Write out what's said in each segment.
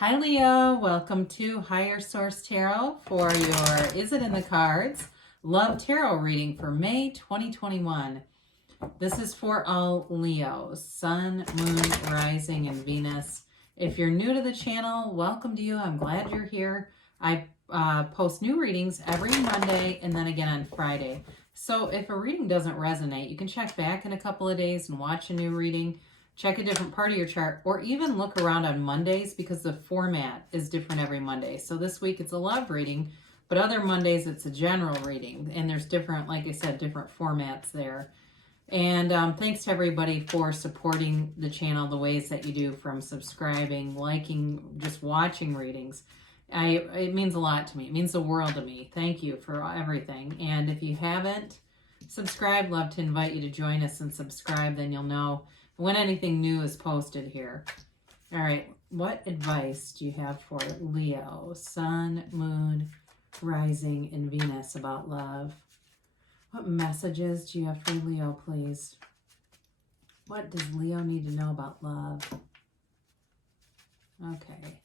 Hi Leo, welcome to Higher Source Tarot for your Is It in the Cards? Love Tarot reading for May 2021. This is for all Leos, Sun, Moon, Rising, and Venus. If you're new to the channel, welcome to you. I'm glad you're here. I post new readings every Monday and then again on Friday. So if a reading doesn't resonate, you can check back in a couple of days and watch a new reading. Check a different part of your chart, or even look around on Mondays because the format is different every Monday. So this week it's a love reading, but other Mondays it's a general reading. And there's different, like I said, different formats there. And thanks to everybody for supporting the channel the ways that you do, from subscribing, liking, just watching readings. It means a lot to me. It means the world to me. Thank you for everything. And if you haven't subscribed, love to invite you to join us and subscribe. Then you'll know when anything new is posted here. All right, what advice do you have for Leo, Sun, Moon, Rising, and Venus about love? What messages do you have for Leo, please? What does Leo need to know about love? Okay.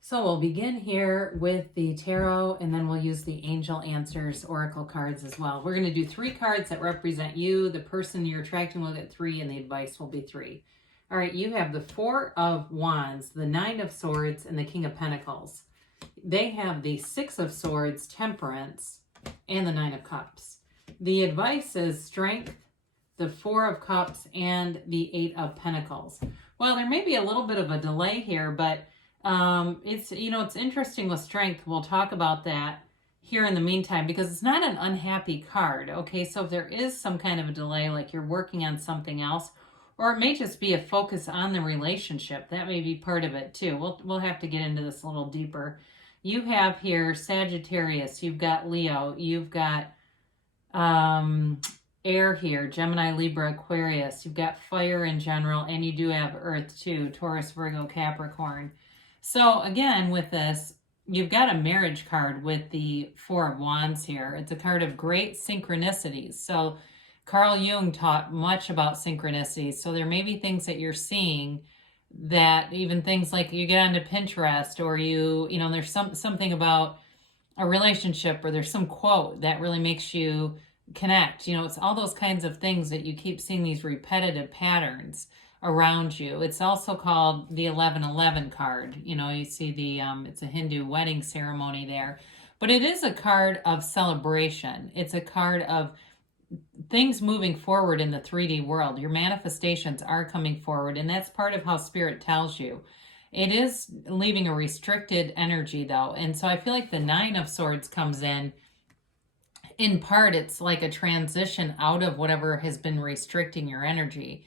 So we'll begin here with the tarot, and then we'll use the Angel Answers Oracle cards as well. We're going to do 3 cards that represent you. The person you're attracting will get 3, and the advice will be 3. All right, you have the 4 of Wands, the 9 of Swords, and the King of Pentacles. They have the 6 of Swords, Temperance, and the 9 of Cups. The advice is Strength, the 4 of Cups, and the 8 of Pentacles. Well, there may be a little bit of a delay here, but it's interesting with Strength. We'll talk about that here in the meantime, because it's not an unhappy card. Okay, so if there is some kind of a delay, like you're working on something else, or it may just be a focus on the relationship, that may be part of it too. We'll have to get into this a little deeper. You have here Sagittarius, you've got Leo, you've got air here, Gemini, Libra, Aquarius, you've got fire in general, and you do have earth too, Taurus, Virgo, Capricorn. So again, with this, you've got a marriage card with the 4 of Wands here. It's a card of great synchronicities. So Carl Jung taught much about synchronicities. So there may be things that you're seeing, that even things like you get onto Pinterest, or there's something about a relationship, or there's some quote that really makes you connect. It's all those kinds of things that you keep seeing, these repetitive patterns around you. It's also called the 1111 card. You see the it's a Hindu wedding ceremony there, but it is a card of celebration. It's a card of things moving forward in the 3D world. Your manifestations are coming forward, and that's part of how Spirit tells you. It is leaving a restricted energy though, and so I feel like the 9 of Swords comes in part. It's like a transition out of whatever has been restricting your energy.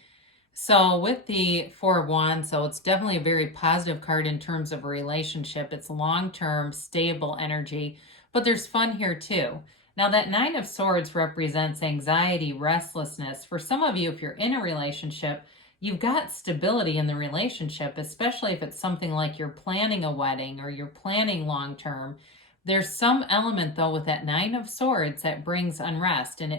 So with the 4 of Wands, so it's definitely a very positive card in terms of a relationship. It's long-term, stable energy, but there's fun here too. Now that 9 of Swords represents anxiety, restlessness. For some of you, if you're in a relationship, you've got stability in the relationship, especially if it's something like you're planning a wedding or you're planning long-term. There's some element though with that 9 of Swords that brings unrest, and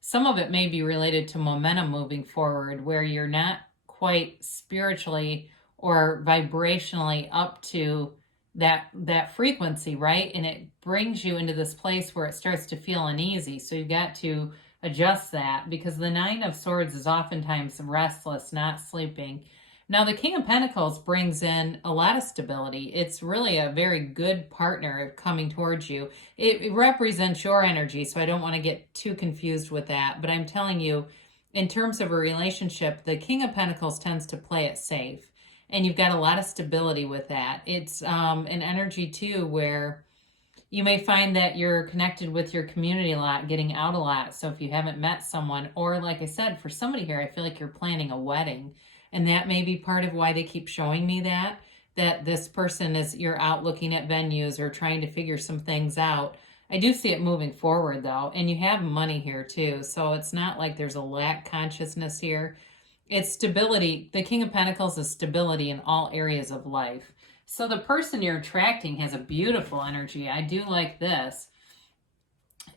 some of it may be related to momentum moving forward, where you're not quite spiritually or vibrationally up to that frequency, right? And it brings you into this place where it starts to feel uneasy. So you've got to adjust that, because the 9 of Swords is oftentimes restless, not sleeping. Now the King of Pentacles brings in a lot of stability. It's really a very good partner coming towards you. It represents your energy, so I don't want to get too confused with that. But I'm telling you, in terms of a relationship, the King of Pentacles tends to play it safe. And you've got a lot of stability with that. It's an energy too where you may find that you're connected with your community a lot, getting out a lot. So if you haven't met someone, or like I said, for somebody here, I feel like you're planning a wedding. And that may be part of why they keep showing me that this person you're out looking at venues or trying to figure some things out. I do see it moving forward though. And you have money here too. So it's not like there's a lack consciousness here. It's stability. The King of Pentacles is stability in all areas of life. So the person you're attracting has a beautiful energy. I do like this.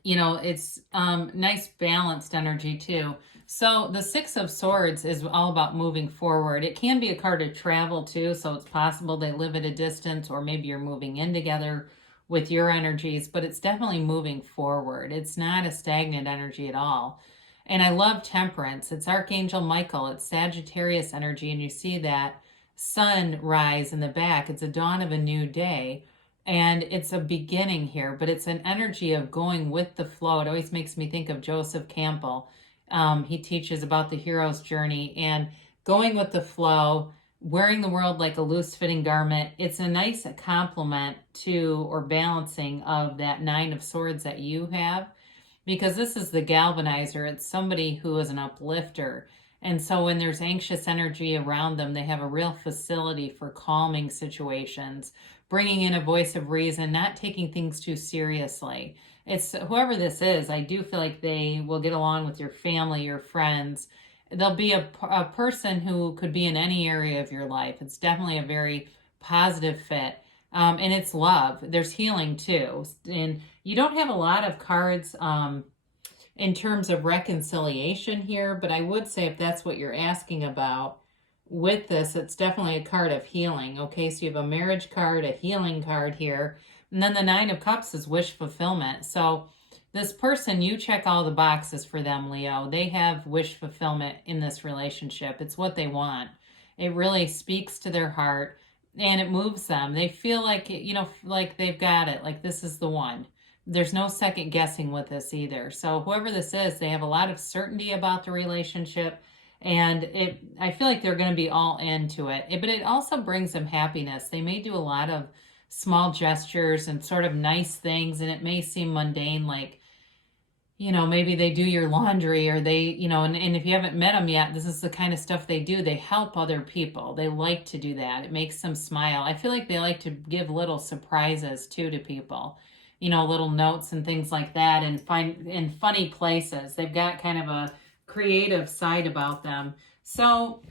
It's nice balanced energy too. So the Six of Swords is all about moving forward. It can be a card of travel too, so it's possible they live at a distance, or maybe you're moving in together with your energies, but it's definitely moving forward. It's not a stagnant energy at all. And I love Temperance. It's Archangel Michael. It's Sagittarius energy, and you see that sunrise in the back. It's a dawn of a new day. And it's a beginning here, but it's an energy of going with the flow. It always makes me think of Joseph Campbell. He teaches about the hero's journey and going with the flow, wearing the world like a loose fitting garment. It's a nice complement to or balancing of that Nine of Swords that you have, because this is the galvanizer. It's somebody who is an uplifter. And so when there's anxious energy around them, they have a real facility for calming situations, bringing in a voice of reason, not taking things too seriously. It's whoever this is, I do feel like they will get along with your family, your friends. They'll be a person who could be in any area of your life. It's definitely a very positive fit. And it's love. There's healing too. And you don't have a lot of cards in terms of reconciliation here, but I would say if that's what you're asking about with this, it's definitely a card of healing. Okay, so you have a marriage card, a healing card here, and then the Nine of Cups is wish fulfillment. So this person, you check all the boxes for them, Leo. They have wish fulfillment in this relationship. It's what they want. It really speaks to their heart and it moves them. They feel like, like they've got it, like this is the one. There's no second guessing with this either. So whoever this is, they have a lot of certainty about the relationship, and I feel like they're going to be all into it. But it also brings them happiness. They may do a lot of small gestures and sort of nice things, and it may seem mundane, like, maybe they do your laundry, or they, and if you haven't met them yet, this is the kind of stuff they do. They help other people. They like to do that. It makes them smile. I feel like they like to give little surprises too to people, little notes and things like that, and find in funny places. They've got kind of a creative side about them. So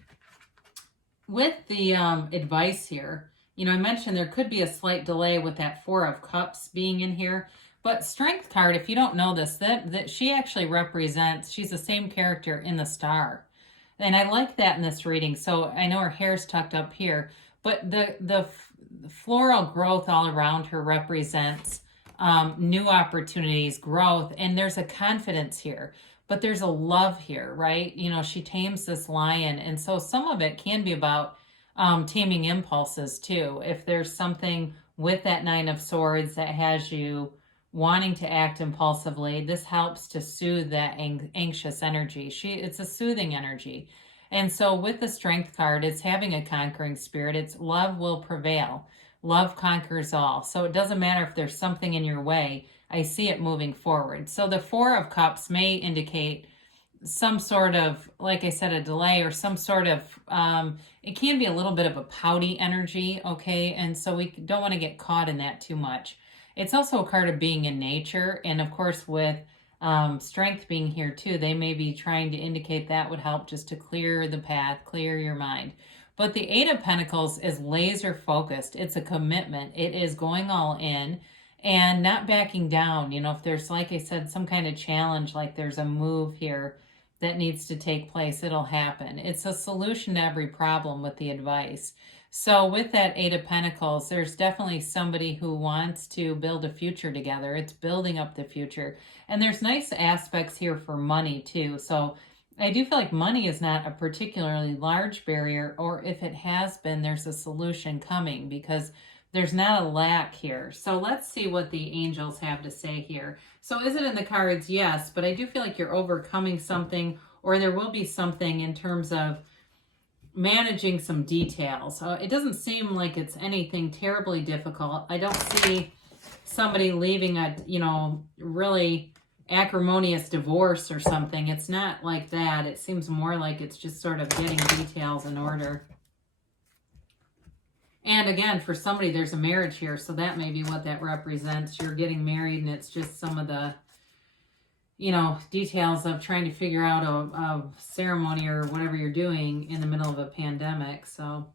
with the advice here, I mentioned there could be a slight delay with that Four of Cups being in here. But Strength card, if you don't know this, that she actually represents, she's the same character in the Star. And I like that in this reading. So I know her hair's tucked up here, but the floral growth all around her represents new opportunities, growth, and there's a confidence here. But there's a love here, right? She tames this lion. And so some of it can be about taming impulses too. If there's something with that Nine of Swords that has you wanting to act impulsively, this helps to soothe that anxious energy. It's a soothing energy. And so with the Strength card, it's having a conquering spirit. It's love will prevail. Love conquers all. So it doesn't matter if there's something in your way. I see it moving forward. So the Four of Cups may indicate some sort of, like I said, a delay, or some sort of, it can be a little bit of a pouty energy, okay? And so we don't want to get caught in that too much. It's also a card of being in nature. And of course, with Strength being here too, they may be trying to indicate that would help just to clear the path, clear your mind. But the Eight of Pentacles is laser focused. It's a commitment. It is going all in and not backing down. If there's, like I said, some kind of challenge, like there's a move here that needs to take place, it'll happen. It's a solution to every problem with the advice. So with that Eight of Pentacles, there's definitely somebody who wants to build a future together. It's building up the future. And there's nice aspects here for money too. So I do feel like money is not a particularly large barrier, or if it has been, there's a solution coming, because there's not a lack here. So let's see what the angels have to say here. So is it in the cards? Yes, but I do feel like you're overcoming something, or there will be something in terms of managing some details. It doesn't seem like it's anything terribly difficult. I don't see somebody leaving a, really acrimonious divorce or something. It's not like that. It seems more like it's just sort of getting details in order. And again, for somebody, there's a marriage here, so that may be what that represents. You're getting married, and it's just some of the, details of trying to figure out a ceremony or whatever you're doing in the middle of a pandemic. So,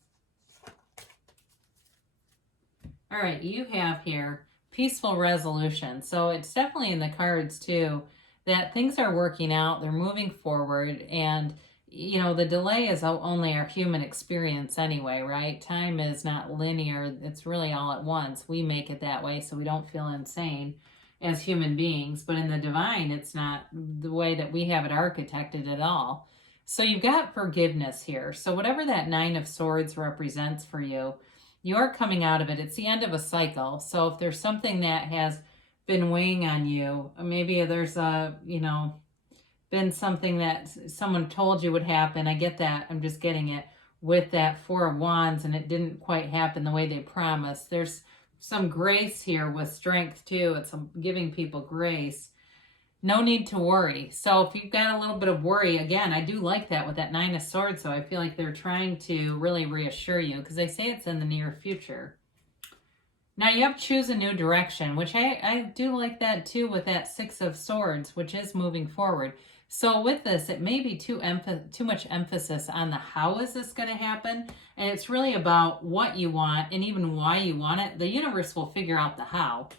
all right, you have here peaceful resolution. So it's definitely in the cards too that things are working out, they're moving forward, and the delay is only our human experience anyway, right? Time is not linear, it's really all at once. We make it that way so we don't feel insane as human beings, but in the divine, it's not the way that we have it architected at all. So you've got forgiveness here. So whatever that Nine of Swords represents for you, you're coming out of it. It's the end of a cycle. So if there's something that has been weighing on you, maybe there's been something that someone told you would happen. I get that. I'm just getting it with that Four of Wands, and it didn't quite happen the way they promised. There's some grace here with strength too. It's giving people grace. No need to worry. So if you've got a little bit of worry, again, I do like that with that Nine of Swords. So I feel like they're trying to really reassure you because they say it's in the near future. Now you have to choose a new direction, which I do like that too with that Six of Swords, which is moving forward. So with this, it may be too much emphasis on the how is this going to happen. And it's really about what you want and even why you want it. The universe will figure out the how.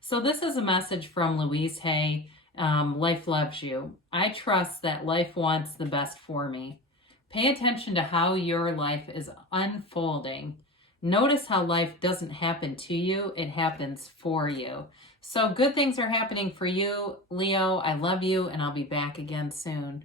So this is a message from Louise Hay. Life loves you. I trust that life wants the best for me. Pay attention to how your life is unfolding. Notice how life doesn't happen to you, it happens for you. So good things are happening for you, Leo. I love you, and I'll be back again soon.